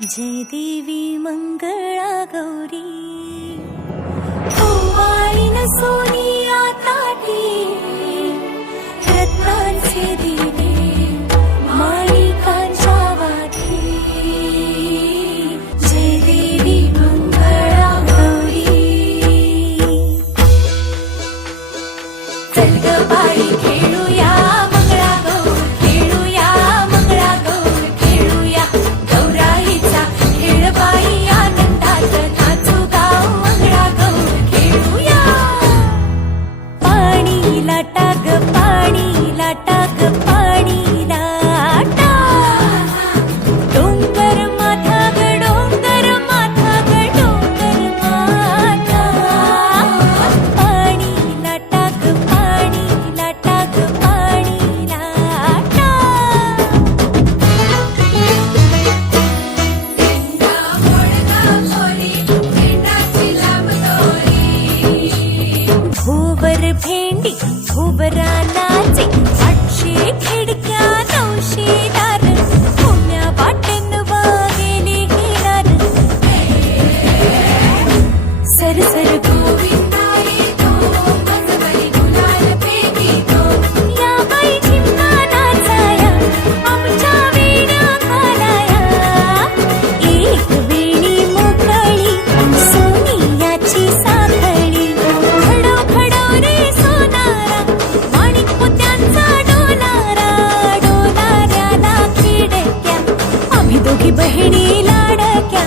जय देवी मंगळा गौरी ओवाळीन सोनिया ताटी रत्नांचे दिवे माणिकांच्या वाटी जय देवी मंगळा गौरी चल ग बाई खेळूया मंगळा गौर खेळूया मंगळा गौर खेळूया गौराईचा खेळ बाई आनंदात नाचू गाव मंगळा गौर खेळूया पाणी लाटा ग पाणी लाटा ग पाणी लाटा डोंगर माथा ग डोंगर माथा ग डोंगर माथा पाणी लाटा ग पाणी लाटा ग पाणी लाटा भोवर भेंडी भोवरा नाचे 800 खिडक्या 900 दार पुण्या वाटेन वागेली हिरार सरसर गोविंदाई तो मजबरी गुलाल पेगी तो या बाई झिम्मा नाचाया आमच्या वेण्या घालाया एक वेणी मोकळी सोनियाची साखळी खडो खडो रे सोनारा माणिक मोत्यांचा डोलारा डोलाऱ्याला खिडक्या आम्ही दोघी बहिणी लाडक्या